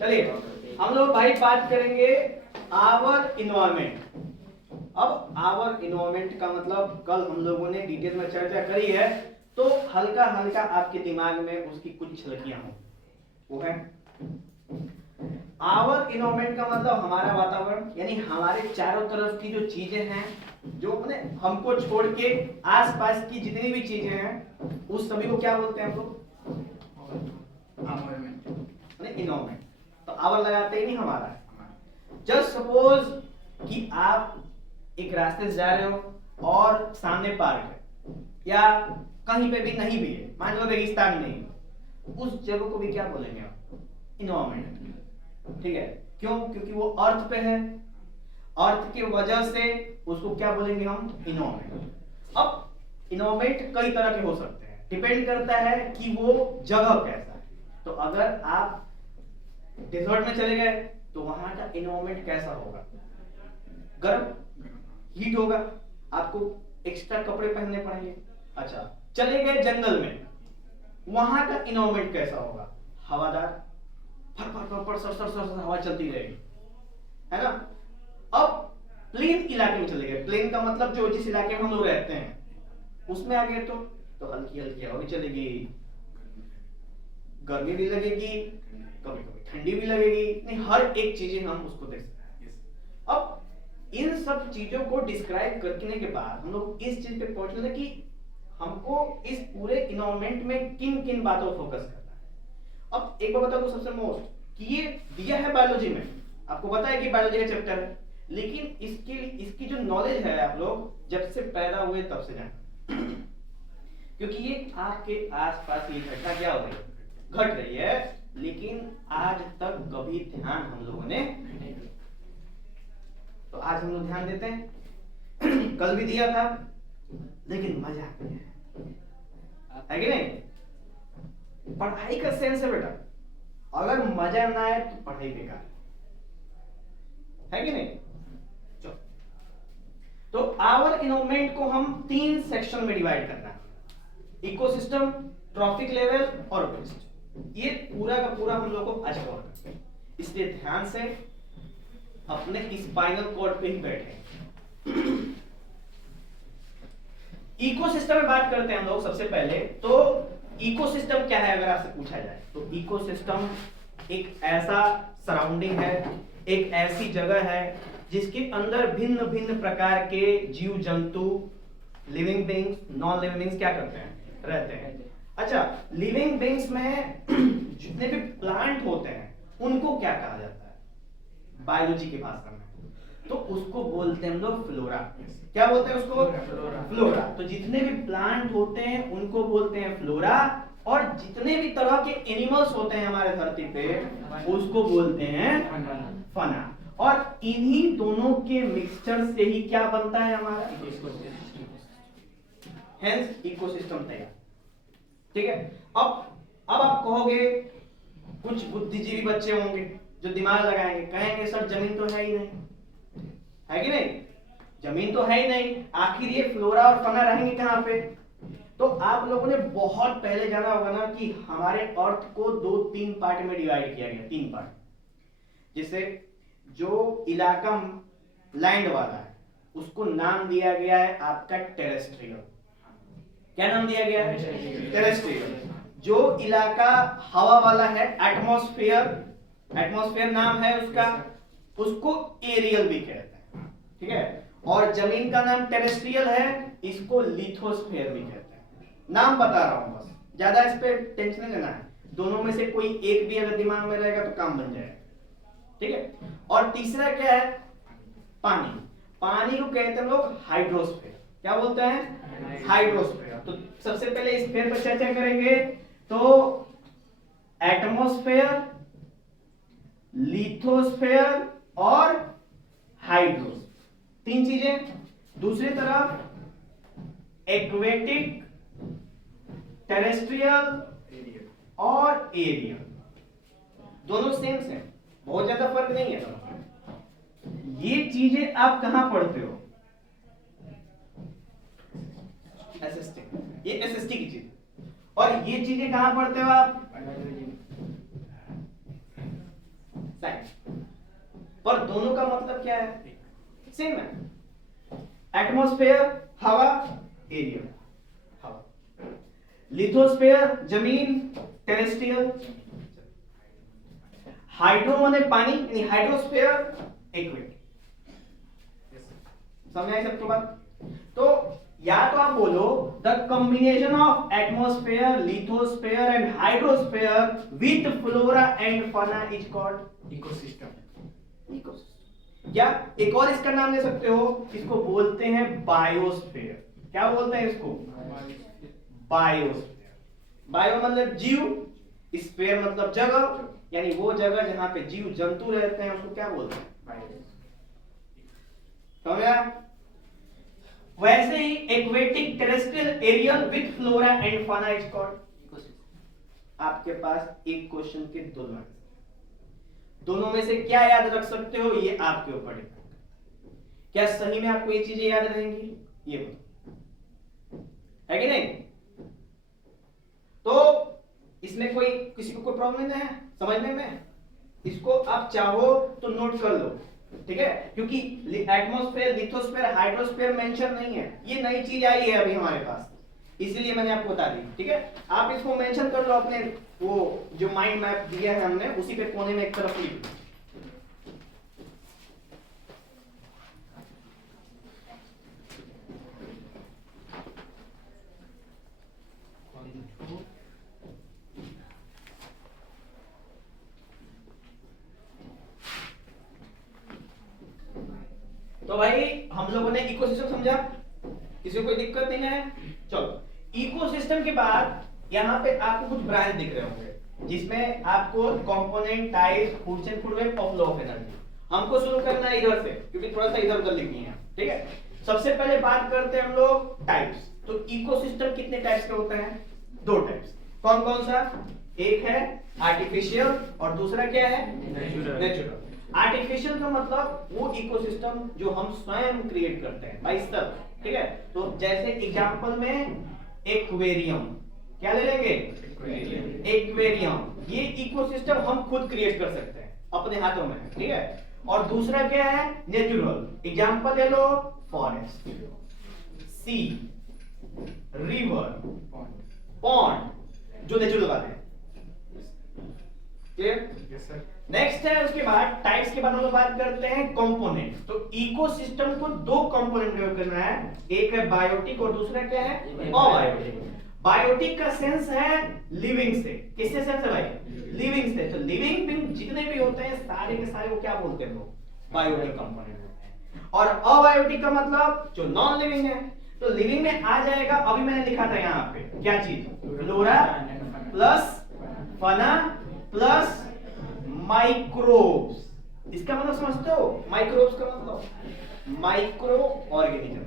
चलिए हम लोग भाई बात करेंगे आवर इन्वायरमेंट। अब आवर इन्वायरमेंट का मतलब कल हम लोगों ने डिटेल में चर्चा करी है, तो हल्का हल्का आपके दिमाग में उसकी कुछ झलकियां हो। वो है आवर इन्वायरमेंट का मतलब हमारा वातावरण, यानी हमारे चारों तरफ की जो चीजें हैं, जो अपने हमको छोड़ के आसपास की जितनी भी चीजें हैं उस सभी को क्या बोलते हैं हम लोग? इन्वायरमेंट। तो आवर लगाते ही नहीं हमारा। जस्ट सपोज कि आप एक रास्ते से जा रहे हो और सामने पार्क है या कहीं पे भी नहीं भी है, मान लो रेगिस्तान नहीं, उस जगह को भी क्या बोलेंगे आप? इन्वायरमेंट। ठीक है, क्यों? क्योंकि वो अर्थ पे है, अर्थ की वजह से उसको क्या बोलेंगे हम? इन्वायरमेंट। अब इन्वायरमेंट कई तरह के हो सकते हैं, डिपेंड करता है कि वो जगह कैसा है। तो अगर आप डेजर्ट में चले गए तो वहां का इन्वायरमेंट कैसा होगा? गर्म, हीट होगा, आपको एक्स्ट्रा कपड़े पहनने पड़ेंगे। अच्छा, चले गए जंगल में, वहां का इन्वायरमेंट कैसा होगा? हवादार, फर फर फर फर सर सर सर हवा चलती रहेगी, है ना। अब प्लेन इलाके में चले गए, प्लेन का मतलब जो जिस इलाके में हम लोग रहते हैं उसमें आ गए तो हल्की हल्की हवा भी चलेगी, गर्मी भी लगेगी, कभी कभी ठंडी भी लगेगी, नहीं हर एक चीजें हम उसको देख सकते हैं। अब इन सब चीजों को डिस्क्राइब करने के बाद हम लोग इस चीज पे पहुंचने कि हमको इस पूरे इन्वायरमेंट में किन किन बातों पर फोकस करना है। अब एक बात बता दो सबसे मोस्ट कि ये दिया है बायोलॉजी में, आपको पता है कि बायोलॉजी का चैप्टर है, लेकिन इसकी जो नॉलेज है आप लोग जब से पैदा हुए तब से जाने क्योंकि ये आपके आसपास ये घटना क्या हो रही है, घट रही है, लेकिन आज तक कभी ध्यान हम लोगों ने नहीं दिया। तो आज हम लोग ध्यान देते हैं कल भी दिया था, लेकिन मजा है कि नहीं? पढ़ाई का सेंस है बेटा, अगर मजा ना आए तो पढ़ाई बेकार है कि नहीं? चलो, तो आवर इन्वायरमेंट को हम 3 सेक्शन में डिवाइड करना है, इकोसिस्टम, ट्रॉफिक लेवल और वेस्ट। ये पूरा का पूरा हम लोग को आज कवर करते हैं, इसलिए ध्यान से अपने स्पाइनल कॉर्ड पे ही बैठे। इकोसिस्टम में बात करते हैं हम लोग सबसे पहले। तो इकोसिस्टम क्या है अगर आपसे पूछा जाए तो इकोसिस्टम एक ऐसा सराउंडिंग है, एक ऐसी जगह है जिसके अंदर भिन्न भिन्न प्रकार के जीव जंतु, living beings, non living beings क्या करते हैं? रहते हैं। अच्छा, लिविंग बीइंग्स में जितने भी प्लांट होते हैं उनको क्या कहा जाता है बायोलॉजी की भाषा में? तो उसको बोलते हैं हम लोग फ्लोरा। क्या बोलते हैं उसको? फ्लोरा। तो जितने भी प्लांट होते हैं उनको बोलते हैं फ्लोरा, और जितने भी तरह के एनिमल्स होते हैं हमारे धरती पे उसको बोलते हैं फना। और इन्हीं दोनों के मिक्सचर से ही क्या बनता है हमारा? हेंस इकोसिस्टम तैयार। ठीक है, अब आप कहोगे, कुछ बुद्धिजीवी बच्चे होंगे जो दिमाग लगाएंगे, कहेंगे सर जमीन तो है ही नहीं, है कि नहीं? जमीन तो है ही नहीं, आखिर ये फ्लोरा और फना रहेंगे कहां पे? तो आप लोगों ने बहुत पहले जाना होगा ना कि हमारे अर्थ को 2-3 पार्ट में डिवाइड किया गया, 3 पार्ट। जैसे जो इलाका लैंड वाला है उसको नाम दिया गया है आपका टेरेस्ट्रियल। क्या नाम दिया गया है? टेरेस्ट्रियल। जो इलाका हवा वाला है, एटमॉस्फेयर, एटमॉस्फेयर नाम है उसका, उसको एरियल भी कहते हैं। ठीक है, और जमीन का नाम टेरेस्ट्रियल है, इसको लिथोस्फेयर भी कहते हैं। नाम बता रहा हूं बस, ज्यादा इस पे टेंशन नहीं लेना है, दोनों में से कोई एक भी अगर दिमाग में रहेगा तो काम बन जाएगा। ठीक है, और तीसरा क्या है? पानी। पानी को कहते हैं लोग हाइड्रोस्फेयर। क्या बोलते हैं? हाइड्रोस्फेयर। तो सबसे पहले स्फीयर पर चर्चा करेंगे। तो एटमॉस्फेयर, लिथोस्फेयर और हाइड्रोस्फेयर, 3 चीजें। दूसरी तरफ एक्वेटिक, टेरेस्ट्रियल और एरियल, दोनों सेम सेम, बहुत ज्यादा फर्क नहीं है। ये चीजें आप कहां पढ़ते हो? एसएसटी, ये एसएसटी की चीज। और ये चीजें कहां पढ़ते हो आप? पर दोनों का मतलब क्या है? सेम है। एटमॉस्फेयर हवा, एरिया हवा, लिथोस्फेयर जमीन, टेरेस्ट्रियल, हाइड्रो माने पानी यानी हाइड्रोस्फेयर एक्वेटिक। समझ आई सबको बात? तो या तो आप बोलो the combination of atmosphere, lithosphere and hydrosphere with flora and fauna is called ecosystem. Ecosystem. या एक और इसका नाम ले सकते हो, इसको बोलते हैं बायोस्फीयर। क्या बोलते हैं इसको? बायोस्फीयर। बायो मतलब जीव, स्फीयर मतलब जगह, यानी वो जगह जहां पे जीव जंतु रहते हैं उसको क्या बोलते हैं? समझा? वैसे ही aquatic terrestrial area with flora and fauna is called ecosystem. आपके पास एक क्वेश्चन के दो मार्क्स, दोनों में से क्या याद रख सकते हो ये आपके ऊपर डिपेंड। क्या सही में आपको ये चीजें याद रहेंगी? ये बताओ, है कि नहीं? तो इसमें कोई किसी को कोई प्रॉब्लम नहीं है समझने में? इसको आप चाहो तो नोट कर लो, ठीक है? क्योंकि एटमॉस्फेयर, लिथोस्फेयर, हाइड्रोस्फेयर मेंशन नहीं है, ये नई चीज आई है अभी हमारे पास, इसीलिए मैंने आपको बता दी, ठीक है? आप इसको मेंशन कर लो अपने वो जो माइंड मैप दिया है हमने, उसी पे कोने में एक तरफ लिख दो। तो भाई हम लोगों ने इकोसिस्टम समझा, किसी को कोई दिक्कत नहीं है? चलो, इकोसिस्टम के बाद यहाँ पे आपको कुछ ब्रांच दिख रहे होंगे जिसमें आपको component, type, food chain, food web और फ्लो ऑफ एनर्जी। हमको शुरू करना है इधर से क्योंकि थोड़ा सा इधर उधर लिखनी है, ठीक है? सबसे पहले बात करते हैं हम लोग टाइप्स। तो इकोसिस्टम कितने टाइप्स के होते हैं? दो टाइप्स। कौन कौन सा? एक है आर्टिफिशियल और दूसरा क्या है? नेचुरल। आर्टिफिशियल का मतलब वो इकोसिस्टम जो हम स्वयं क्रिएट करते हैं बाय सेल्फ, ठीक है? तो जैसे एग्जांपल में एक्वेरियम, क्या ले लेंगे? एक्वेरियम। ये इकोसिस्टम हम खुद क्रिएट कर सकते हैं अपने हाथों में, ठीक है? और दूसरा क्या है? नेचुरल। एग्जांपल ले लो, फॉरेस्ट, सी, रिवर, पॉन्ड, जो नेचुरल वाले हैं। क्लियर? Yes sir. नेक्स्ट है उसके बाद टाइप्स के बारे में बात करते हैं कंपोनेंट। तो इकोसिस्टम को दो कंपोनेंट में करना है, एक है बायोटिक और दूसरा क्या है? अबायोटिक। बायोटिक का सेंस है लिविंग से। किससे सेंस है भाई? लिविंग से। तो लिविंग बीइंग जितने भी होते हैं सारे के सारे वो क्या बोलते हैं? लोग बायोटिक कंपोनेंट होते हैं। और अबायोटिक का मतलब जो नॉन लिविंग है। तो लिविंग में आ जाएगा, अभी मैंने लिखा था यहाँ पे क्या चीज? फ्लोरा प्लस फना प्लस माइक्रोब्स। इसका मतलब समझते हो? माइक्रोब्स का मतलब माइक्रो ऑर्गेनिज्म।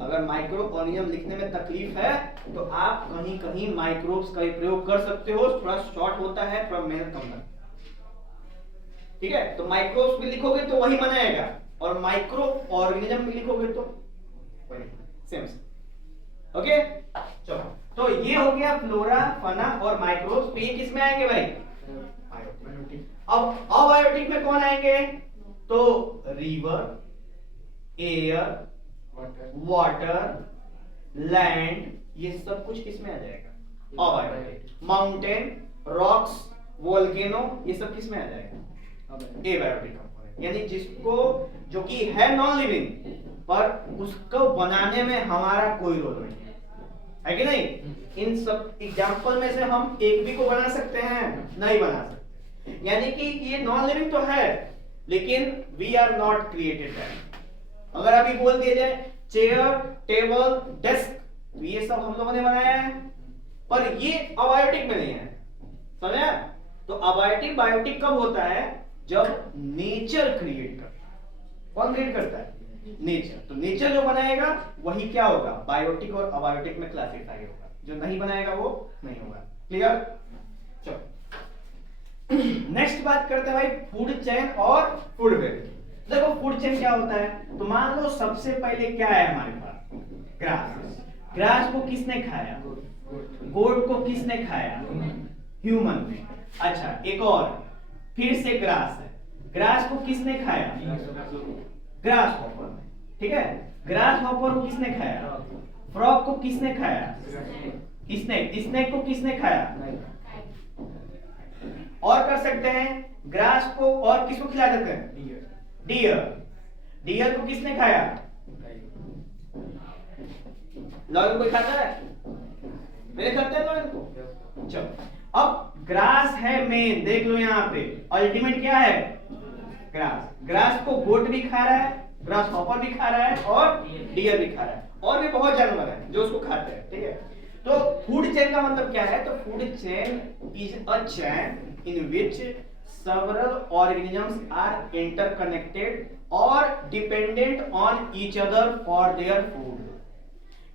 अगर माइक्रो ऑर्गेनिज्म लिखने में तकलीफ है तो आप कहीं कहीं माइक्रोब्स का प्रयोग कर सकते हो, थोड़ा शॉर्ट होता है, थोड़ा मेहनत कम लगता है, ठीक है? तो माइक्रोब्स भी लिखोगे तो वही बनाएगा और माइक्रो ऑर्गेनिज्म भी लिखोगे तो वही, सेम। ओके, चलो। तो ये हो गया फ्लोरा, फना और माइक्रोब्स। तो ये किस में आएंगे भाई? अब अबायोटिक में कौन आएंगे? तो रिवर, एयर, वाटर, लैंड, ये सब कुछ किस में आ जाएगा? अबायोटिक। माउंटेन, रॉक्स, वोल्केनो, ये सब किस में आ जाएगा? Abiotic component. यानी जिसको जो कि है नॉन लिविंग पर उसको बनाने में हमारा कोई रोल नहीं है कि नहीं? इन सब एग्जांपल में से हम एक भी को बना सकते हैं? नहीं बना सकते। यानी कि ये नॉन लिविंग तो है लेकिन we are not created that. अगर अभी बोल दिया जाए चेयर, टेबल, डेस्क, तो ये सब हम लोगों ने बनाया है, पर ये अबायोटिक में नहीं है। समझा? तो अबायोटिक बायोटिक कब होता है? जब नेचर क्रिएट करता है। कौन क्रिएट करता है? नेचर। तो नेचर जो बनाएगा वही क्या होगा? बायोटिक और अबायोटिक में क्लासिफाई होगा, जो नहीं बनाएगा वो नहीं होगा। क्लियर? चलो नेक्स्ट बात करते हैं भाई फूड चेन और फूड वेब। देखो फूड चेन क्या होता है? तो मान लो सबसे पहले क्या है हमारे पास? ग्रास। ग्रास को किसने खाया? गोट को किसने खाया? ह्यूमन ने। अच्छा, एक और फिर से ग्रास है। ग्रास को किसने खाया? ग्रास हॉपर, ठीक है। ग्रास हॉपर को किसने खाया? फ्रॉग को किसने खाया? स्नेक को किसने खाया? और कर सकते हैं ग्रास को, और किसको खिला देते हैं? डियर। डियर को किसने खाया? लॉयन को खाता है? मेरे खाते हैं लॉयन को। चलो, अब ग्रास है मेन, देख लो यहाँ पे अल्टीमेट क्या है? ग्रास। ग्रास को गोट भी खा रहा है, ग्रास हॉपर भी खा रहा है, और डियर भी खा रहा है, और भी बहुत जानवर हैं जो उसको खाते हैं, ठीक है। तो फूड चेन का मतलब क्या है? तो food chain is a chain in which several organisms are interconnected or dependent on each other for their food।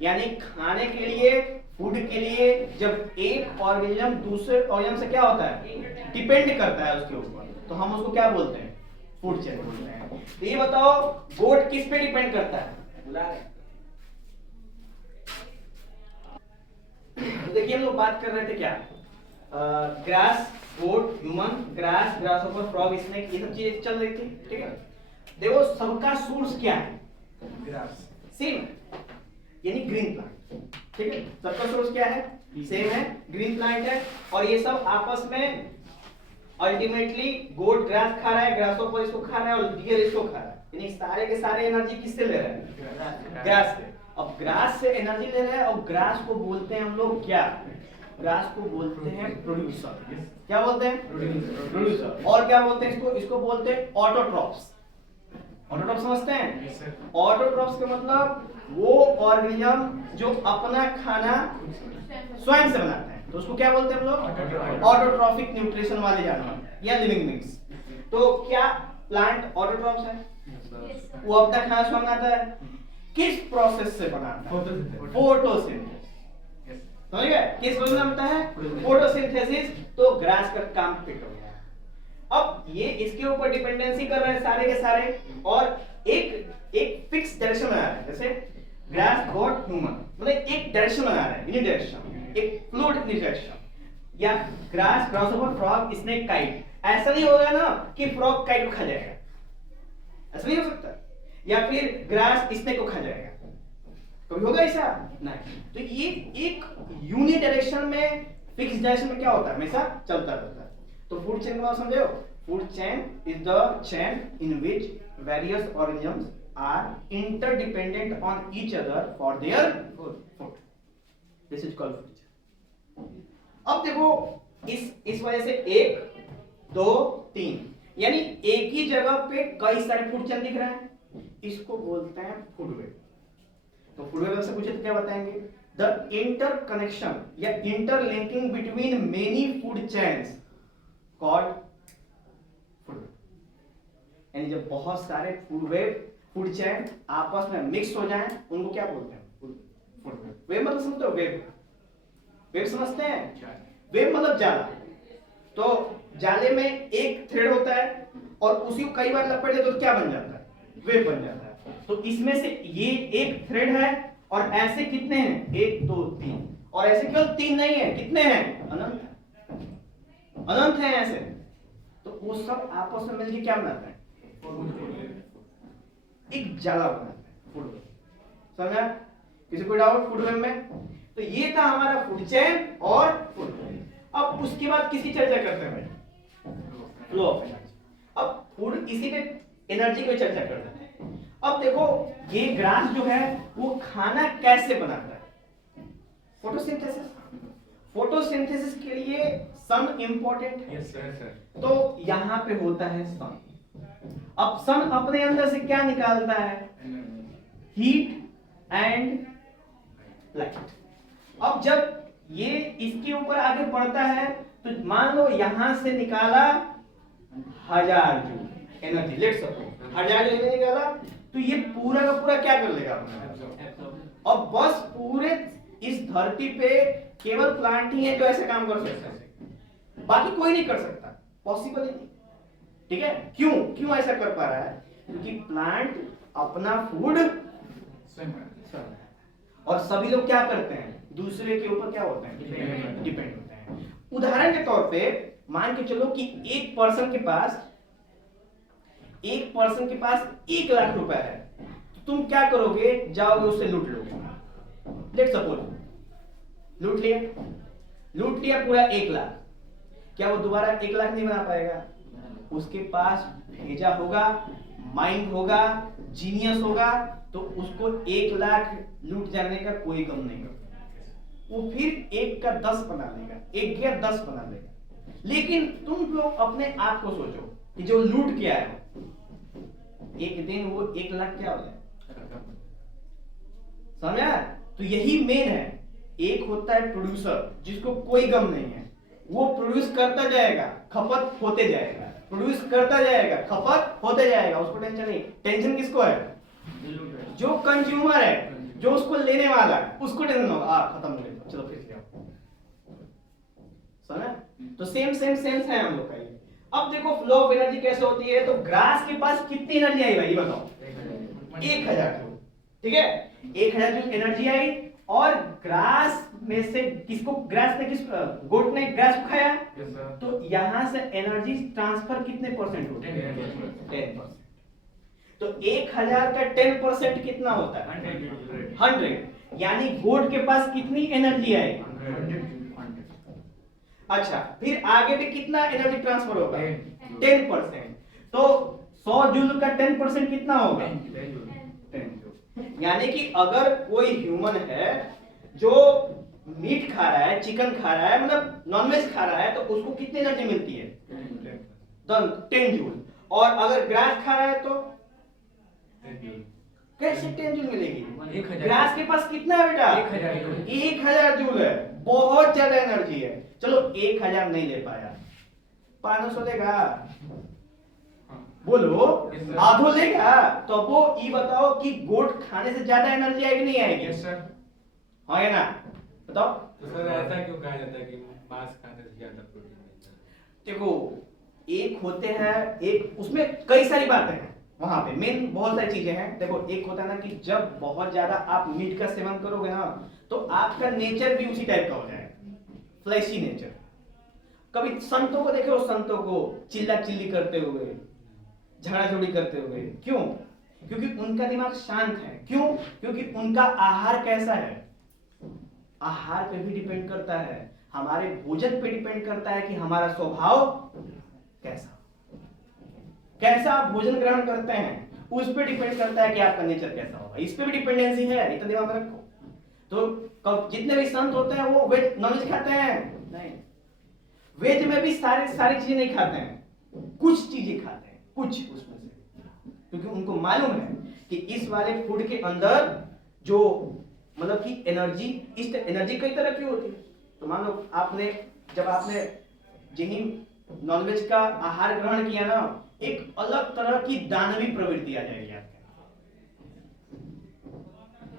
यानी खाने के लिए, फूड के लिए जब एक ऑर्गेनिज्म दूसरे ऑर्गेनिज्म से क्या होता है? डिपेंड करता है उसके ऊपर, तो हम उसको क्या बोलते हैं? फूड चेन बोलते हैं। तो ये बताओ गोट किस पे डिपेंड करता है? तो देखिए हम लोग बात कर रहे थे क्या? Grass, goat, human, grass, grasshopper, frog, snake, ये सब चीजें चल रही थी, ठीक है। देखो सबका सोर्स क्या है? ग्रास, सेम, यानी ग्रीन प्लांट, ठीक है। सबका सोर्स क्या है? सेम है, ग्रीन प्लांट है। और ये सब आपस में अल्टीमेटली गोट ग्रास खा रहा है, ग्रासहॉपर इसको खा रहा है, और डियर इसको खा रहा है, यानी सारे के सारे एनर्जी किससे ले रहे हैं? ग्रास से। अब ग्रास से एनर्जी ले रहे हैं, और ग्रास को बोलते हैं हम लोग क्या? ग्रास को बोलते हैं प्रोड्यूसर। क्या बोलते हैं? प्रोड्यूसर। और क्या बोलते हैं इसको? इसको बोलते हैं ऑटोट्रॉप्स। ऑटोट्रॉप्स समझते हैं? ऑटोट्रॉप्स का मतलब वो ऑर्गेनिज्म जो अपना खाना स्वयं से बनाते हैं, तो उसको क्या बोलते हैं हम लोग? ऑटोट्रॉफिक न्यूट्रिशन वाले जानवर या लिविंग बीइंग्स। तो क्या प्लांट ऑटोट्रॉप्स है? वो अपना खाना स्वयं बनाता है। किस प्रोसेस से बनाता है? फोटोसिंथेसिस। समझ गए? किस प्रोसेस में बनता है? फोटोसिंथेसिस। तो ग्रास का काम फिट हो गया। अब ये इसके ऊपर डिपेंडेंसी कर रहे हैं सारे के सारे, और एक फिक्स डायरेक्शन बना रहे हैं। जैसे ग्रास, गॉट, ह्यूमन, मतलब एक डायरेक्शन बना रहे हैं, यूनिडायरेक्शन, एक फ्लूइड डायरेक्शन। या grass, grasshopper, frog, snake, kite. ऐसा नहीं होगा ना कि फ्रॉग काइट को खा जाएगा, ऐसा नहीं हो सकता। या फिर ग्रास स्नेक को खा जाएगा, कभी होगा ऐसा? नहीं। तो ये एक यूनि डायरेक्शन में, फिक्स डायरेक्शन में क्या होता है? हमेशा चलता रहता है। तो फूड चेन का मतलब समझे हो? Food chain is the chain in which various organisms are interdependent on each other for their food. This is called food chain. अब देखो इस वजह से 1 2 3 यानी एक ही जगह पे कई सारे फूड चेन दिख रहे हैं, इसको बोलते हैं फूड वेब। तो फूड वेब से पूछे तो क्या बताएंगे? द इंटरकनेक्शन या interlinking between many food chains called food web. यानी जब बहुत सारे फूड चेन आपस में मिक्स हो जाएं, उनको क्या बोलते हैं? Food web. वेब मतलब समझते हो? वेब, वेब समझते हैं? वेब मतलब जाला। तो जाले में एक थ्रेड होता है, और उसी को कई बार लपेट दे तो क्या बन जाता है? वेब बन जाता है। तो इसमें से ये एक थ्रेड है, और ऐसे कितने हैं? 1 2 3, और ऐसे केवल 3 नहीं है, कितने हैं? अनंत, अनंत है ऐसे। तो वो सब आपस में मिलकर क्या बनाते हैं? एक जाला बनाते हैं, फूड वेब। समझा? किसी को डाउट फूड वेब में? तो ये था हमारा फूड चेन और फूड वेब। अब उसके बाद किसकी चर्चा करते हैं भाई? Flow of energy. अब फूड इसी पे एनर्जी की चर्चा करते हैं। अब देखो ये ग्रास जो है वो खाना कैसे बनाता है? फोटोसिंथेसिस। फोटोसिंथेसिस के लिए सन इंपॉर्टेंट है। Yes sir. तो यहां पे होता है सन। अब सन अपने अंदर से क्या निकालता है? Heat and light. अब जब ये इसके ऊपर आगे बढ़ता है, तो मान लो यहां से निकाला 1000 joule energy, let's suppose 1000 joule निकाला, तो ये पूरा का पूरा क्या कर लेगा? अब बस पूरे इस धरती पे केवल प्लांट ही है जो ऐसे काम कर सकता है, बाकी कोई नहीं कर सकता, पॉसिबल ही नहीं। ठीक है? क्यों क्यों ऐसा कर पा रहा है? क्योंकि प्लांट अपना फूड स्वयं, और सभी लोग क्या करते हैं? दूसरे के ऊपर क्या होते हैं? डिपेंड होते हैं। उदाहरण के तौर पे मान के चलो कि एक पर्सन के पास एक पर्सन के पास 1 लाख रुपए है, तो तुम क्या करोगे? जाओगे उससे लूट लोगे। लेट सपोज लूट लिया पूरा 1 लाख, क्या वो दोबारा 1 लाख नहीं बना पाएगा? उसके पास भेजा होगा, माइंड होगा, जीनियस होगा, तो उसको 1 लाख लूट जाने का कोई गम नहीं होगा। वो फिर 1 का 10 बना लेगा, 1 का 10 बना लेगा। लेकिन तुम लोग अपने आप को सोचो कि जो लूट किया है एक दिन वो 1 लाख क्या हो जाए, समझा? तो यही मेन है। एक होता है प्रोड्यूसर जिसको कोई गम नहीं है, वो प्रोड्यूस करता जाएगा, खपत होते जाएगा, प्रोड्यूस करता जाएगा, खपत होते जाएगा, उसको टेंशन नहीं। टेंशन किसको है? जो कंज्यूमर है, जो उसको लेने वाला है, उसको टेंशन होगा, खत्म हो गया, चलो फिर से आओ। समझा? तो सेम है हम लोग का। अब देखो फ्लो ऑफ एनर्जी कैसे होती है। तो ग्रास के पास कितनी एनर्जी आई भाई बताओ? 1000 जूल। ठीक है, 1000 जूल एनर्जी आई, और ग्रास में से किसको, ग्रास ने किस, गोट ने ग्रास को खाया, तो यहां से एनर्जी ट्रांसफर कितने परसेंट होता है? 10%। तो 1000 का 10% कितना होता है? 100। यानी गोट के पास कितनी एनर्जी आई? 100। अच्छा, फिर आगे भी कितना एनर्जी ट्रांसफर होगा? 10%। तो 100 जूल का 10% कितना होगा? 10 जूल। यानी कि अगर कोई ह्यूमन है जो मीट खा रहा है, चिकन खा रहा है, मतलब नॉनवेज खा रहा है, तो उसको कितनी एनर्जी मिलती है? 10 जूल। और अगर ग्रास खा रहा है तो कैसे 10 जूल मिलेगी? ग्रास के पास कितना है बेटा? 1000 जूल है, बहुत ज्यादा एनर्जी है। चलो 1000 नहीं ले पाया, 500 लेगा, बोलो आधो लेगा, तो वो ये बताओ कि गोट खाने से ज्यादा एनर्जी आएगी नहीं आएगी? यस सर, हाँ है ना? बताओ। तो सर ऐसा क्यों कहा जाता है कि मांस खाने से ज्यादा प्रोटीन मिलता है? देखो, एक होते हैं, एक उसमें कई सारी बातें हैं, वहां पे मेन बहुत सारी चीजें हैं। देखो, एक होता है ना कि जब बहुत ज्यादा आप मीट का सेवन करोगे ना, तो आपका नेचर भी उसी टाइप का हो जाएगा, फ्लैशी नेचर। कभी संतों को देखे हो, संतों को चिल्ला चिल्ली करते हुए, झगड़ा झगड़ी करते हुए, क्यों? क्योंकि उनका दिमाग शांत है। क्यों? क्योंकि उनका आहार कैसा है? आहार पे भी डिपेंड करता है, हमारे भोजन पे डिपेंड करता है कि हमारा स्वभाव कैसा, कैसा आप भोजन ग्रहण करते हैं, उस पे डिपेंड करता है कि आपका नेचर कैसा होगा। इस पे भी डिपेंडेंसी है, इतना दिमाग में रखो। तो जितने भी संत होते हैं वो वेज नॉनवेज खाते हैं? नहीं, वेज में भी सारी चीजें नहीं खाते हैं, कुछ चीजें खाते हैं, कुछ उसमें से, क्योंकि उनको मालूम है कि इस वाले फूड के अंदर जो मतलब कि एनर्जी, इस एनर्जी कई तरह की होती है। तो मान लो जब आपने यही नॉनवेज का आहार ग्रहण किया ना, एक अलग तरह की दानवी प्रवृत्ति आ जाएगी आपके।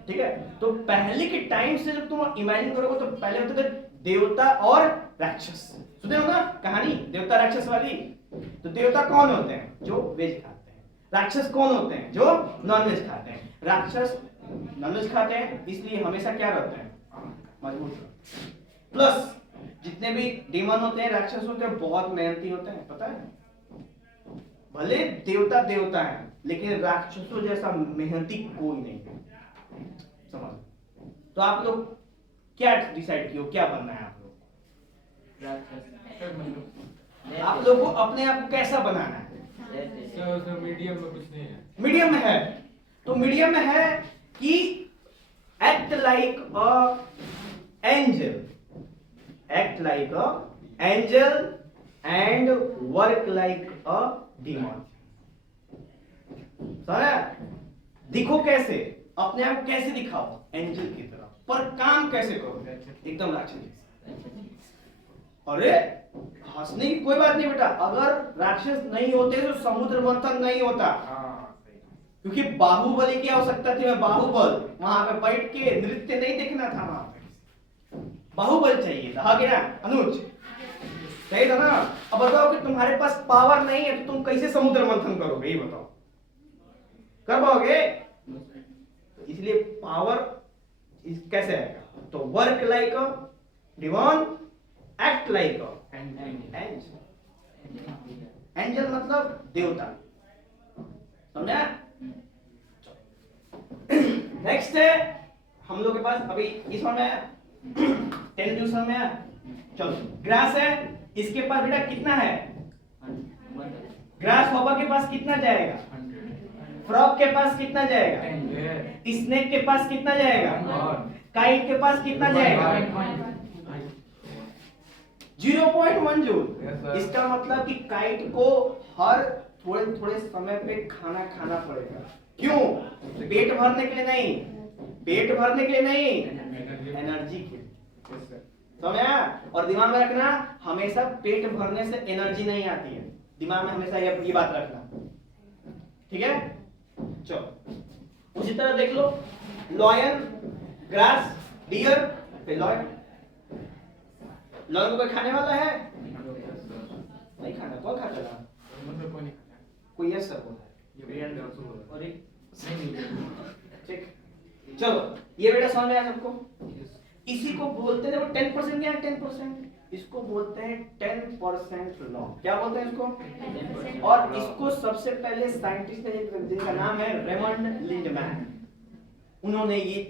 ठीक है, तो पहले के टाइम से जब तुम इमेजिन करोगे तो पहले होते थे देवता और राक्षस। सुने हो ना कहानी देवता राक्षस वाली? तो देवता कौन होते हैं? जो वेज खाते हैं। राक्षस कौन होते हैं? जो नॉनवेज खाते हैं। राक्षस नॉनवेज खाते हैं इसलिए हमेशा क्या रहते हैं? मजबूत। प्लस जितने भी डीमन होते हैं, राक्षस होते हैं, बहुत मेहनती होते हैं, पता है? भले देवता है, लेकिन राक्षसों जैसा मेहनती कोई नहीं है। समझ? तो आप लोग क्या डिसाइड किए, क्या बनना है आप लोग? आप लोग को अपने आप को कैसा बनाना है? सर मीडियम में कुछ नहीं है। मीडियम में है, तो मीडियम में है कि act like a angel, act like a angel and work like a demon. समझा? दिखो कैसे, अपने आप कैसे दिखाओ? एंजल की तरह, पर काम कैसे करो? एकदम राक्षस जैसे। अरे हंसने की कोई बात नहीं बेटा, अगर राक्षस नहीं होते तो समुद्र मंथन नहीं होता। क्योंकि बाहुबली की आवश्यकता थी, मैं बाहुबल वहां पे बैठ के नृत्य नहीं देखना था, वहां पे बाहुबल चाहिए था। हाँ ना अनुज, सही था ना? अब बताओ कि तुम्हारे पास पावर नहीं है तो तुम कैसे समुद्र मंथन करोगे? ये बताओ, कर पाओगे? तो इसलिए पावर कैसे आएगा? तो work like a divine, act like a angel. Angel मतलब देवता, समझा? नेक्स्ट है हम लोग के पास अभी इस में आया 10 जूल में आया। चलो ग्रास है, इसके पास बेटा कितना है? ग्रास हॉपर के पास कितना जाएगा? फ्रॉग के पास कितना जाएगा? स्नेक के पास कितना जाएगा? काइट के पास कितना जाएगा? 0.1 जूल। इसका मतलब कि काइट को हर थोड़े थोड़े समय पे खाना खाना पड़ेगा। क्यों? पेट भरने के लिए नहीं, पेट भरने के लिए नहीं, एनर्जी के लिए। समझा? और दिमाग में रखना, हमेशा पेट भरने से एनर्जी नहीं आती है। दिमाग में हमेशा ये बात रखना, ठीक है? चलो उसी तरह देख लो, लॉयन, ग्रास, डियर, फिर लॉयन। लॉयन को कोई खाने वाला है? नहीं खाना, कौन खाता है? कोई यस सर बोला है। ठीक, चलो ये बेटा समझ में आया सबको? इसी को बोलते हैं, वो 10% क्या है? 10%, इसको बोलते हैं 10% लॉ। क्या बोलते हैं इसको? और इसको सबसे पहले साइंटिस्ट ने, जिनका नाम है रेमंड लिंडमैन, उन्होंने ये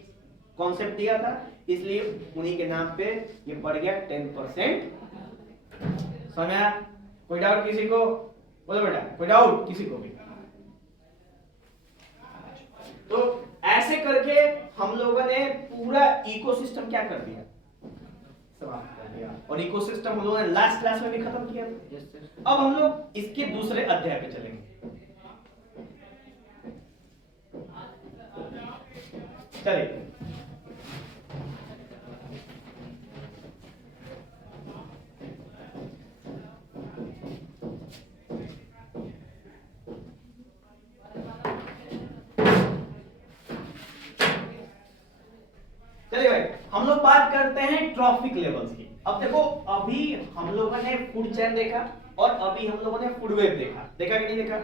कॉन्सेप्ट दिया था, इसलिए उन्हीं के नाम पे ये पड़ गया 10%। समझा? कोई डाउट किसी को? बोलो बेटा, कोई डाउट किसी को भी? तो ऐसे करके हम लोगों ने पूरा इकोसिस्टम क्या कर दिया? समाप्त कर दिया। और इकोसिस्टम हम लोगों ने लास्ट क्लास में भी खत्म किया था। अब हम लोग इसके दूसरे अध्याय पे चलेंगे। चलिए, चलिए भाई, हम लोग बात करते हैं ट्रॉफिक लेवल्स की। अब देखो, अभी हम लोगों ने फूड चेन देखा और अभी हम लोगों ने फूड वेब देखा। देखा कि नहीं देखा?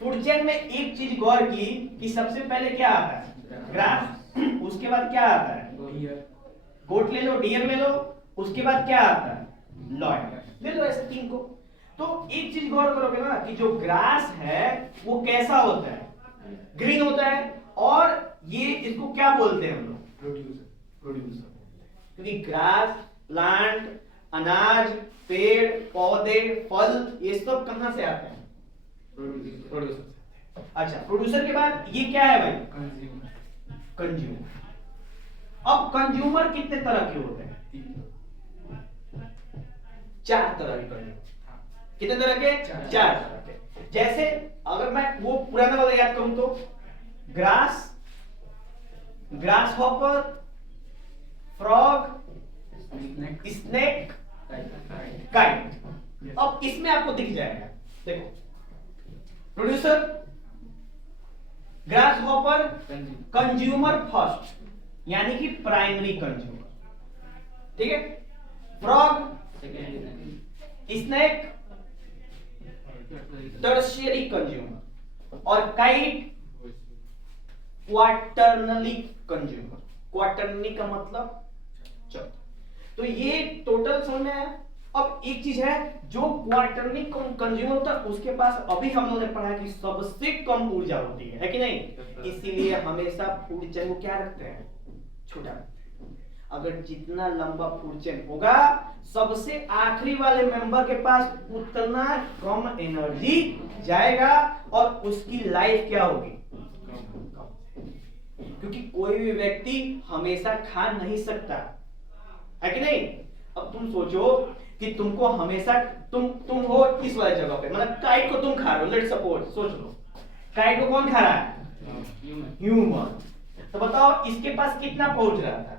फूड चेन में एक चीज गौर की कि सबसे पहले क्या आता है? ग्रास। उसके बाद क्या आता है? गोट ले लो, डियर ले लो। उसके बाद क्या आता है? लॉयन ले लो। ऐसे 3 को। तो एक चीज गौर करोगे ना कि जो ग्रास है वो कैसा होता है? ग्रीन होता है। और ये इसको क्या बोलते हैं हम लोग? प्रोड्यूसर। क्योंकि ग्रास, प्लांट, अनाज, पेड़, पौधे, फल, ये सब कहां से आते हैं? प्रोड्यूसर। अच्छा, प्रोड्यूसर के बाद ये क्या है भाई? कंज्यूमर। अब कंज्यूमर कितने तरह के होते हैं? 4 तरह के कंज्यूमर। कितने तरह के? 4 तरह के। जैसे अगर मैं वो पुराना वाला याद करूं तो grass, grass hopper, frog, snake, kite. अब इसमें आपको दिख जाएगा, देखो, producer, grass hopper, consumer first, यानी कि प्राइमरी कंज्यूमर, ठीक है? फ्रॉग, स्नेक, टर्शियरी कंज्यूमर, और काइट क्वार्टरनली कंज्यूमर। क्वार्टरनली का मतलब चौथा। तो ये टोटल समझ में आया? अब एक चीज है, जो क्वार्टरली कंज्यूमर होता है उसके पास अभी हम लोगों ने पढ़ा कि सबसे कम ऊर्जा होती है कि नहीं? इसीलिए हमेशा फूड चेन को क्या रखते हैं? छोटा। अगर जितना लंबा फूड चेन होगा, सबसे आखिरी वाले मेंबर के पास उतना कम एनर्जी जाएगा और उसकी लाइफ क्या होगी? क्योंकि कोई भी व्यक्ति हमेशा खा नहीं सकता है कि नहीं? अब तुम सोचो कि तुमको हमेशा तुम हो इस वाली जगह पे, मतलब काइट को तुम खा रहे हो, लेट्स सपोज, सोच लो काइट को कौन खा रहा है? ह्यूमन। तो बताओ इसके पास कितना पहुंच रहा था?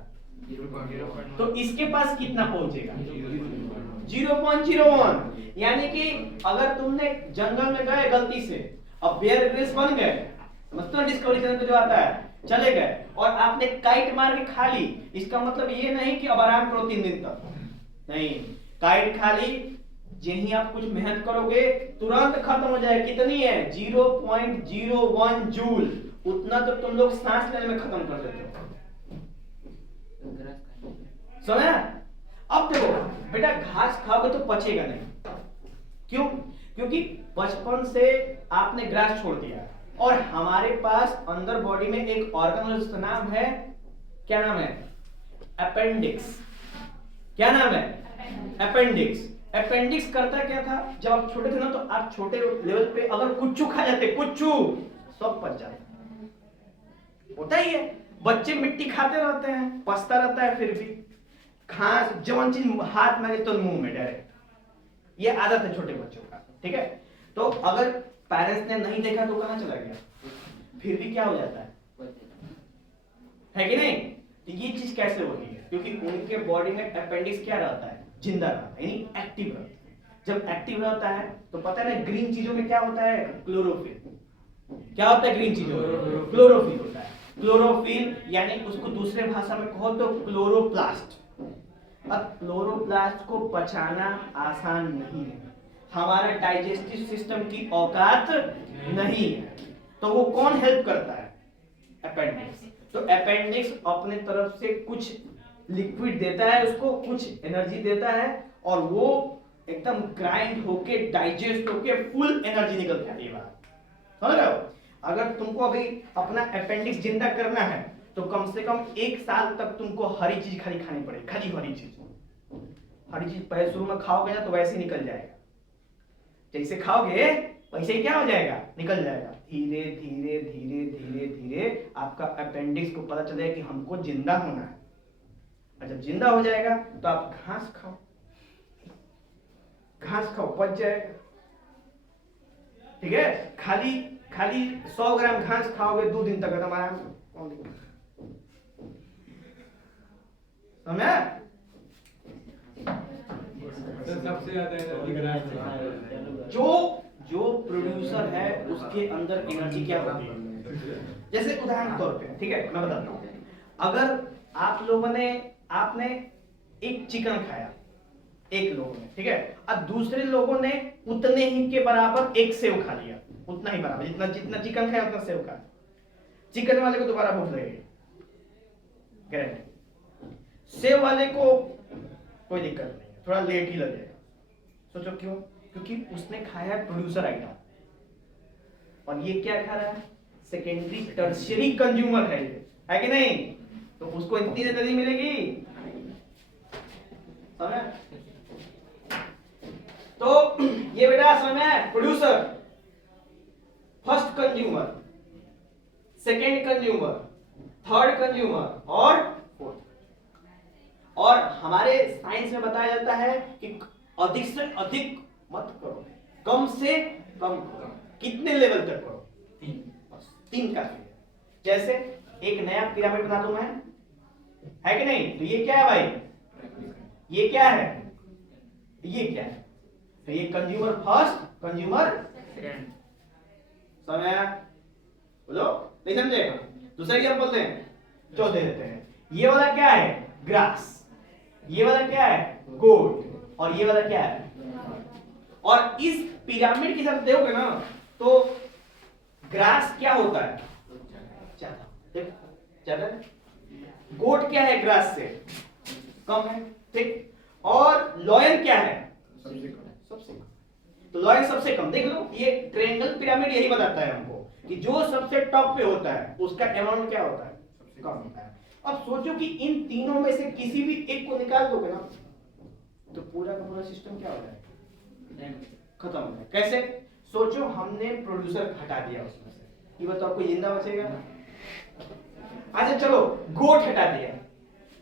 तो इसके पास कितना पहुंचेगा? 0.01। यानी कि अगर तुमने जंगल में गए गलती से, अब बेयर ग्रिल्स बन गए, मतलब डिस्कवरी चैनल पे जो आता है, चले गए और आपने काइट मार के खा ली, इसका मतलब ये नहीं कि अब आराम करो 3 दिन तक, नहीं। काइट खा ली, यही आप कुछ मेहनत करोगे तुरंत खत्म हो जाए। कितनी है? 0.01 जूल। उतना तो तुम लोग सांस लेने में खत्म कर देते हो। समझा? अब देखो बेटा, घास खाओगे तो पचेगा नहीं। क्यों? क्योंकि बचपन से आपने ग्रास छोड़ दिया, और हमारे पास अंदर बॉडी में एक ऑर्गन है जिसका नाम है, क्या नाम है? अपेंडिक्स। क्या नाम है? अपेंडिक्स। अपेंडिक्स करता क्या था? जब आप छोटे थे ना, तो आप छोटे लेवल पे अगर कुच्चू खा जाते, कुच्चू, सब पच जाता। होता ही है, बच्चे मिट्टी खाते रहते हैं, पचता रहता है, फिर भी घास जवन चीज हाथ में तो मुंह में डायरेक्ट, ये आदत है छोटे बच्चों का। ठीक है, तो अगर पेरेंट्स ने नहीं देखा तो कहां चला गया, फिर भी क्या हो जाता है कि नहीं? तो ये चीज कैसे होती है? क्योंकि उनके बॉडी में अपेंडिक्स क्या रहता है? जिंदा रहता है, यानी एक्टिव रहता है। जब एक्टिव रहता है तो पता है ना, ग्रीन चीजों में क्या होता है? क्लोरोफिल। क्या होता है ग्रीन चीजों में? क्लोरोफिल होता है। क्लोरोफिल यानी उसको दूसरे भाषा में कहो तो क्लोरोप्लास्ट। अब क्लोरोप्लास्ट को पचाना आसान नहीं है, हमारा डाइजेस्टिव सिस्टम की औकात नहीं है, तो वो कौन हेल्प करता है? अपेंडिक्स। तो अपेंडिक्स अपने तरफ से कुछ लिक्विड देता है उसको, कुछ एनर्जी देता है, और वो एकदम ग्राइंड होके डाइजेस्ट होके फुल एनर्जी निकल जाती है। समझ रहे हो? अगर तुमको अभी अपना अपेंडिक्स जिंदा करना है तो कम से कम 1 साल तक तुमको हरी चीज खाली खानी पड़ेगी, खाली हरी चीज। हरी चीज पहले शुरू में खाओगे ना तो वैसे निकल जाएगा, जैसे खाओगे वैसे ही क्या हो जाएगा? निकल जाएगा। धीरे धीरे धीरे धीरे धीरे आपका अपेंडिक्स को पता चलेगा कि हमको जिंदा होना है, और जब जिंदा हो जाएगा तो आप घास खाओ, घास खाओ, पच जाएगा। ठीक है, खाली खाली 100 ग्राम घास खाओगे 2 दिन तक एकदम आराम से। समझा? सबसे ज्यादा एनर्जी ग्रास से। जो प्रोड्यूसर है उसके अंदर एनर्जी क्या होती है? जैसे उदाहरण तौर पे, ठीक है, मैं बताता हूँ। अगर आप लोगों ने, आपने एक चिकन खाया, एक लोगों ने, ठीक है, अब दूसरे लोगों ने उतने ही के बराबर एक सेव खा लिया, उतना ही बराबर, जितना जितना चिकन खाया उतना सेव खा। चिकन वाले को दोबारा भूख लगेगी, गारंटी। सेव वाले को कोई दिक्कत नहीं, थोड़ा लेट ही लगेगा। सोचो क्यों? क्योंकि उसने खाया प्रोड्यूसर आइटम, और ये क्या खा रहा है? सेकेंडरी टर्शियरी कंज्यूमर है ये, है कि नहीं? तो उसको इतनी एनर्जी मिलेगी। समझ? तो ये बेटा समझ में, producer, first consumer, second consumer, third consumer और फोर्थ। और हमारे साइंस में बताया जाता है कि अधिक से अधिक मत करो, कम से कम करो। कितने लेवल तक करो? 3 काफी है। जैसे एक नया पिरामिड बना दूं मैं, है कि नहीं? तो ये क्या है भाई? ये क्या है? ये क्या है? तो ये कंज्यूमर फर्स्ट, कंज्यूमर सेकंड। समझ आया? बोलो, नहीं समझे? दूसरा एग्जांपल दें, चौथे देते हैं। ये वाला क्या है? ग्रास। ये वाला क्या है? गोट। और ये वाला क्या है? और इस पिरामिड की तरफ देखोगे ना तो ग्रास क्या होता है? ज्यादा। देखो ज्यादा। गोट क्या है? ग्रास से कम है, ठीक। और लॉयन क्या है? सबसे कम। तो लॉयन सबसे कम। देख लो, ये ट्रायंगल पिरामिड यही बताता है हमको कि जो सबसे टॉप पे होता है उसका अमाउंट क्या होता है? कम होता है। अब सोचो कि इन तीनों में से किसी भी एक को निकाल दोगे ना तो पूरा का पूरा सिस्टम क्या हो जाएगा? खत्म हो जाएगा। कैसे? सोचो हमने प्रोड्यूसर हटा दिया उसमें से, ये बताओ कोई जिंदा बचेगा? अच्छा चलो, गोट हटा दिया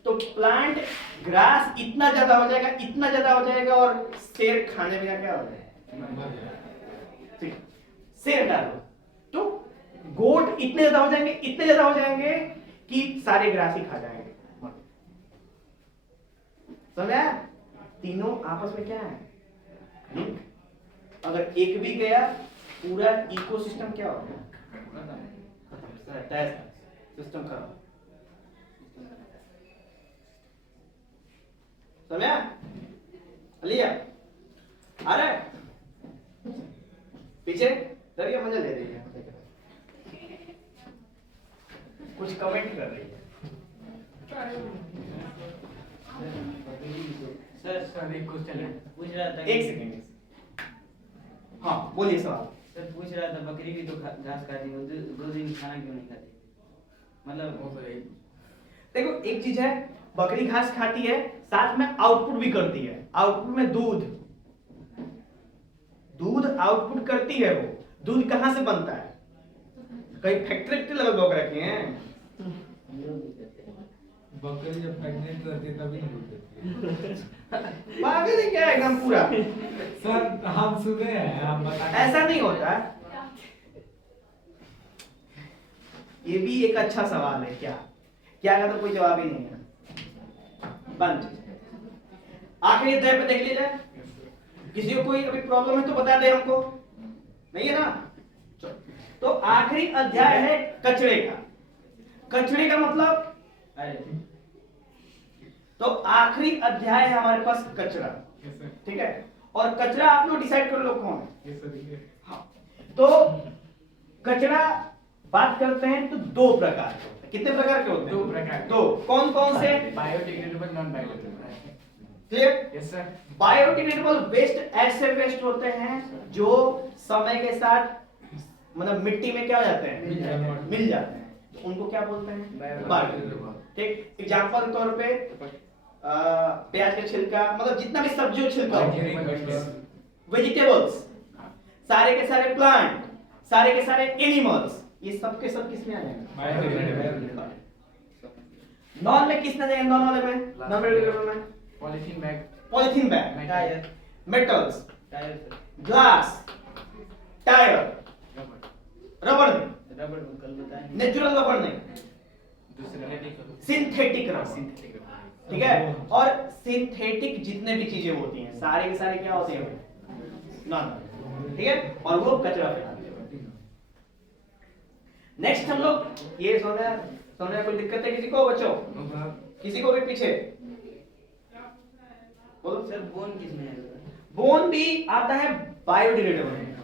तो प्लांट ग्रास इतना ज्यादा हो जाएगा, इतना ज्यादा हो जाएगा, और शेर खाने में क्या हो जाएगा? ठीक, शेर हटा दो तो गोट इतने ज्यादा हो जाएंगे, इतने ज्यादा हो जाएंगे कि सारे ग्रास ही खा जाएंगे। समझा? तीनों आपस में क्या है? लिंक। अगर एक भी गया पूरा इकोसिस्टम क्या हो गया? सिस्टम खत्म। समझा? लिया? आ रहा है? पीछे दरिया मजा ले रही है, कुछ कमेंट कर रही है। सर एक क्वेश्चन है, पूछ रहा था एक सेकेंड। हाँ बोलिए सवाल। सर पूछ रहा था बकरी भी तो घास खाती है, 2 दिन खाना क्यों नहीं खाती? मतलब वो तो यही देखो एक चीज है, बकरी घास खाती है, साथ में आउटपुट भी करती है। आउटपुट में दूध आउटपुट करती है। वो दूध कहाँ से बनता है? कहीं फैक्ट्री लगा लोग रखे हैं? हम लोग भी करते हैं। बकरी जब प्रेग्नेंट रहती है तभी दूध देती है। पागल है क्या एकदम पूरा? सर हम सुने हैं, हम बता ऐसा नहीं होता। ये भी एक अच्छा सवाल है। क्या का तो कोई जवाब ही नहीं है। बंद। आखिरी अध्याय पे देख लिया जाए। किसी को कोई अभी प्रॉब्लम है तो बता दे हमको। नहीं है ना? चलो। तो आखिरी अध्याय है कचरे का। कचरे का मतलब अरे तो आखिरी अध्याय है हमारे पास कचरा। Yes, sir. ठीक है। और कचरा आप लोग डिसाइड कर लो कौन है। Yes, sir, ये हाँ। तो कचरा बात करते हैं तो 2 प्रकार के होते हैं। कितने प्रकार के होते हैं? 2 प्रकार। 2। कौन कौन से? Biodegradable, non biodegradable. Clear? Yes sir. Biodegradable waste ऐसे वेस्ट होते हैं जो समय के साथ मतलब मिट्टी में क्या हो जाते हैं? मिल जाते हैं। तो उनको क्या बोलते हैं? बायोडिग्रेडेबल। ठीक। एग्जांपल के तौर पे प्याज का छिलका, मतलब जितना भी सब्जियों छिलका वेजिटेबल्स, सारे के सारे प्लांट, सारे के सारे एनिमल्स, ये सब के सब किसमें आ जाएंगे? नॉन में किसमें जाएंगे? नॉन वाले में, नॉन बायोडिग्रेडेबल में polythene bag, polythene bag, tyre metals, tyre sir, glass, tyre, rubber नहीं, रबड़ कल बताएंगे। नेचुरल रबर नहीं, दूसरा सिंथेटिक रबर। ठीक है। और सिंथेटिक जितने भी चीजें होती हैं सारे के सारे क्या होते हैं? नॉन। ठीक है। और वो कचरा फैलाते हैं। नेक्स्ट हम लोग ये समझने में कोई दिक्कत है किसी को बच्चों? किसी को भी पीछे बोलो। सर बोन किसमें है? बोन भी आता है बायोडिग्रेडेबल में,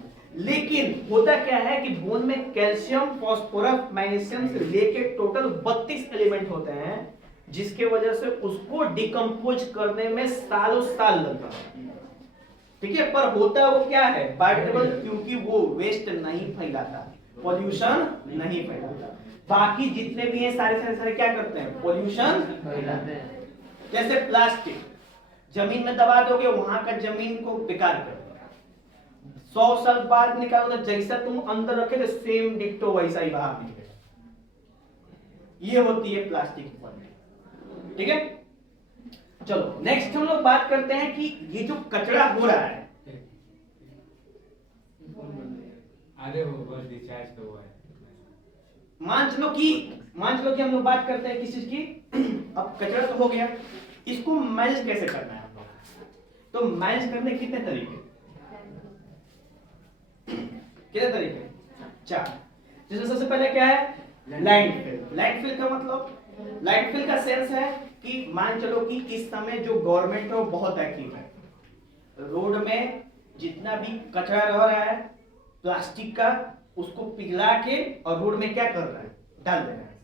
लेकिन होता क्या है कि बोन में कैल्शियम, फास्फोरस, मैग्नीशियम से लेके टोटल 32 एलिमेंट होते हैं, जिसके वजह से उसको डिकम्पोज करने में सालों साल लगता है। ठीक है। पर होता वो क्या है? बायोडिग्रेडेबल, क्योंकि वो वेस्ट नहीं फैलाता, पॉल्यूशन नहीं फैलाता। बाकी जितने भी हैं सारे क्या करते हैं? पॉल्यूशन फैलाते हैं। जैसे प्लास्टिक जमीन में दबा दोगे, वहां का जमीन को बेकार कर देगा। 100 साल बाद निकालो तो जैसा तुम अंदर रखे थे सेम डिक्टो वैसा ही बाहर निकलेगा। ये होती है प्लास्टिक की क्वालिटी। ठीक है। चलो नेक्स्ट हम लोग बात करते हैं कि ये जो कचरा हो रहा है, अरे वो बस डिस्चार्ज तो हुआ है। मान लो कि हम लोग बात करते हैं किस चीज की। अब कचरा तो हो गया, इसको मैनेज कैसे करना है हम लोग? तो मैनेज करने के कितने तरीके? 4। जैसे सबसे पहले क्या है? लैंडफिल। लैंडफिल का मतलब, लैंडफिल का सेंस है कि मान चलो कि इस समय जो गवर्नमेंट है वो बहुत एक्टिव है। रोड में जितना भी कचरा रह रहा है प्लास्टिक का, उसको पिघला के और रोड में क्या कर रहा है? डाल दे रहा है,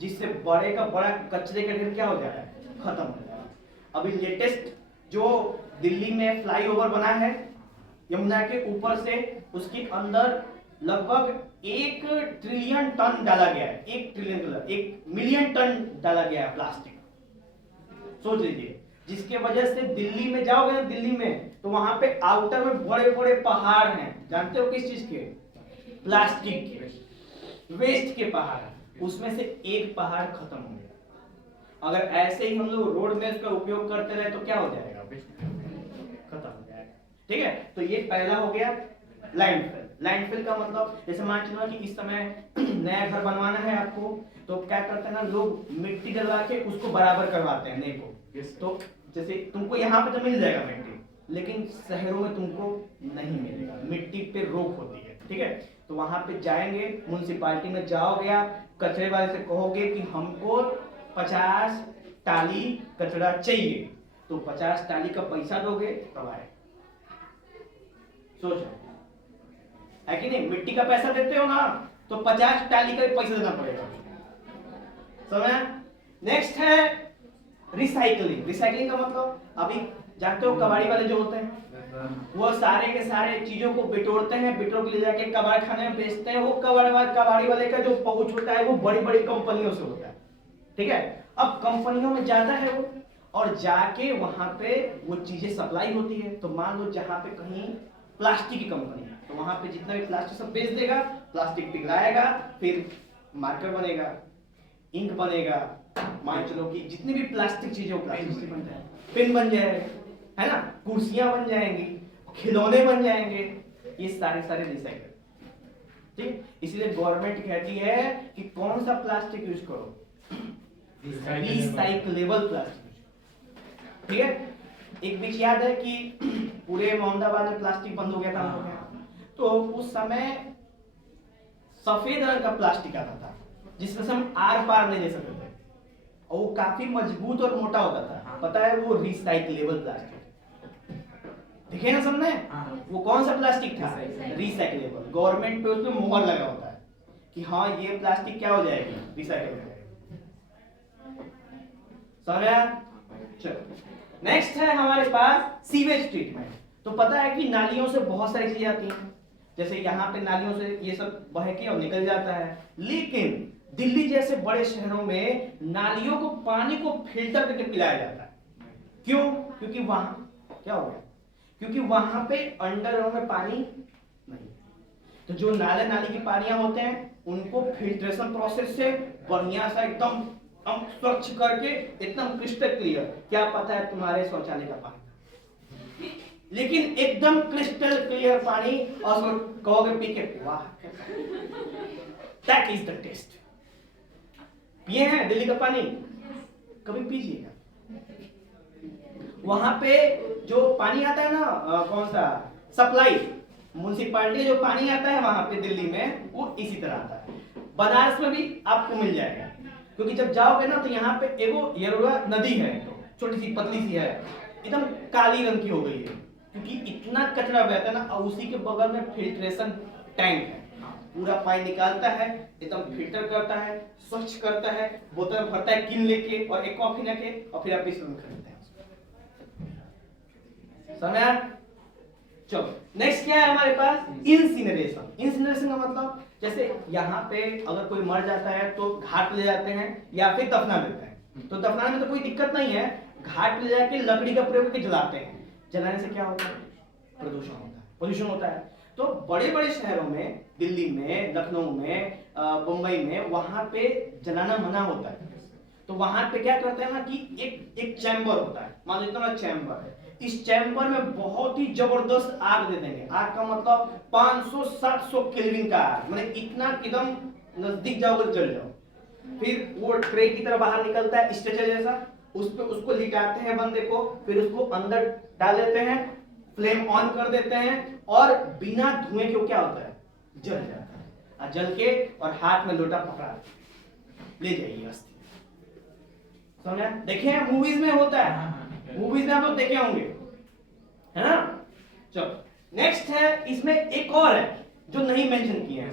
जिससे बड़े का बड़ा कचरे का ढेर क्या हो जा रहा है? खत्म हो जा रहा है। अभी लेटेस्ट जो दिल्ली में फ्लाईओवर बना है यमुना के ऊपर से, उसके अंदर लगभग 1 ट्रिलियन टन डाला गया है। 1 मिलियन टन डाला गया है प्लास्टिक। सोच लीजिए, जिसके वजह से दिल्ली में जाओगे ना, दिल्ली में तो वहां पे आउटर में बड़े बड़े पहाड़ हैं। जानते हो किस चीज के? प्लास्टिक के, वेस्ट के पहाड़। उसमें से एक पहाड़ खत्म हो गया। अगर ऐसे ही हम लोग रोड में इसका उपयोग करते रहे तो क्या हो जाएगा? खत्म हो जाएगा। ठीक है। तो ये पहला हो गया लैंडफिल। लैंडफिल का मतलब जैसे मान चलो कि इस समय नया घर बनवाना है आपको, तो क्या करते हैं ना लोग, मिट्टी डलवा के उसको बराबर करवाते हैं नए को। तो जैसे तुमको यहाँ पे तो मिल जाएगा मिट्टी, लेकिन शहरों में तुमको नहीं मिलेगा, मिट्टी पे रोक होती है। ठीक है। तो वहां पे जाएंगे, म्युनिसिपालिटी में जाओगे आप, कचरे वाले से कहोगे कि हमको 50 टाली कचरा चाहिए, तो 50 टाली का पैसा दोगे तब आए। सोचो, है कि नहीं? मिट्टी का पैसा देते हो ना, तो 50 टाली का पैसा देना पड़ेगा। समझ? नेक्स्ट है रिसाइकलिंग। रिसाइकलिंग का मतलब अभी जानते हो कबाड़ी वाले जो होते हैं, वो सारे के सारे चीजों को बिटोरते हैं, बिटोर के ले जाके कबाड़ खाने में बेचते हैं। वो कबाड़ी वाले का जो पहुंच होता है वो बड़ी बड़ी कंपनियों से होता है, ठीक है। अब कंपनियों में जाता है वो, और जाके वहां पे वो चीजें सप्लाई होती है। तो मान लो जहां पे कहीं प्लास्टिक की कंपनी है, तो वहां पे जितना भी प्लास्टिक सब बेच देगा, प्लास्टिक पिघलाएगा, फिर मार्कर बनेगा, इंक बनेगा, मान चलो कि जितनी भी प्लास्टिक चीजें हो प्लास्टिक से बनता है, पेन बन जाएगा, है ना, कुर्सियां बन जाएंगी, खिलौने बन जाएंगे, ये सारे रिसाइकल, ठीक। इसलिए गवर्नमेंट कहती है कि कौन सा प्लास्टिक यूज करो, रिसाइकलेबल प्लास्टिक, ठीक है। एक बीच याद है कि पूरे मोहम्मदाबाद में प्लास्टिक बंद हो गया था हम लोग यहाँ। तो उस समय सफेद रंग का प्लास्टिक आता था जिसमें से हम आर पार नहीं ले सकते थे, और वो काफी मजबूत और मोटा होता था। पता है, वो रिसाइकलेबल प्लास्टिक, देखे ना सबने, वो कौन सा प्लास्टिक था, रिसाइकलेबल। गवर्नमेंट पे उसमें मोहर लगा होता है कि हाँ ये प्लास्टिक क्या हो जाएगी, रिसाइकल हो जाएगी। समझा? चलो नेक्स्ट है हमारे पास सीवेज ट्रीटमेंट। तो पता है कि नालियों से बहुत सारी चीजें आती हैं, जैसे यहाँ पे नालियों से ये सब बह के और निकल जाता है, लेकिन दिल्ली जैसे बड़े शहरों में नालियों को पानी को फिल्टर करके पिलाया जाता है। क्यों? क्योंकि वहां क्या हो गया, क्योंकि वहां पे अंडरग्राउंड में पानी नहीं, तो जो नाले नाली की पानियां होते हैं उनको फिल्ट्रेशन प्रोसेस से बढ़िया सा एकदम स्वच्छ करके एकदम क्रिस्टल क्लियर, क्या पता है तुम्हारे शौचालय का पानी, लेकिन एकदम क्रिस्टल क्लियर पानी, और उसको कहोगे पी के वाह, दैट इज द टेस्ट। पिए हैं दिल्ली का पानी, कभी पीजिएगा। वहां पे जो पानी आता है ना, कौन सा सप्लाई म्युनिसिपैलिटी जो पानी आता है वहां पे दिल्ली में, वो इसी तरह आता है। बनारस में भी आपको मिल जाएगा, क्योंकि जब जाओगे ना तो यहाँ पे एगो यरुआ नदी है, तो छोटी सी पतली सी है, एकदम काली रंग की हो गई है, क्योंकि इतना कचरा बहता है ना, और उसी के बगल में फिल्ट्रेशन टैंक है, पूरा पानी निकालता है, एकदम फिल्टर करता है, स्वच्छ करता है, बोतल भरता है किन लेके और एक कॉफी लेके, और फिर आप इस रूम में खरीदते हैं। समझा? चलो नेक्स्ट क्या है हमारे पास, इंसिनरेशन। इंसिनरेशन का मतलब जैसे यहाँ पे अगर कोई मर जाता है तो घाट ले जाते हैं या फिर दफना देते हैं। तो दफनाने में तो कोई दिक्कत नहीं है, घाट ले जाके लकड़ी का प्रयोग करके जलाते हैं। जलाने से क्या होता है, प्रदूषण होता है, पोल्यूशन होता है। तो बड़े बड़े शहरों में, दिल्ली में, लखनऊ में, मुंबई में, वहां पे जलाना मना होता है। तो वहां पे क्या करते हैं ना कि एक चैम्बर होता है, मान लो इतना चैम्बर है, इस चैम्बर में बहुत ही जबरदस्त आग दे देंगे। आग का मतलब 500-700 केल्विन का आग, मतलब इतना एकदम नजदीक जाओगे तो जल जाओ। फिर वो ट्रे की तरह बाहर निकलता है स्ट्रेचर जैसा, उस पे उसको लिटाते हैं बंदे को, फिर उसको अंदर डाल देते हैं, फ्लेम ऑन कर देते हैं, और बिना धुएं के क्या होता है, जल जाता है। और जल के और हाथ में लोटा पकड़ा ले जाइए अस्थि। समझा? देखे हैं मूवीज में होता है, मूवीज में आप लोग देखे होंगे, है ना। चलो नेक्स्ट है, इसमें एक और है जो नहीं मेंशन किए हैं,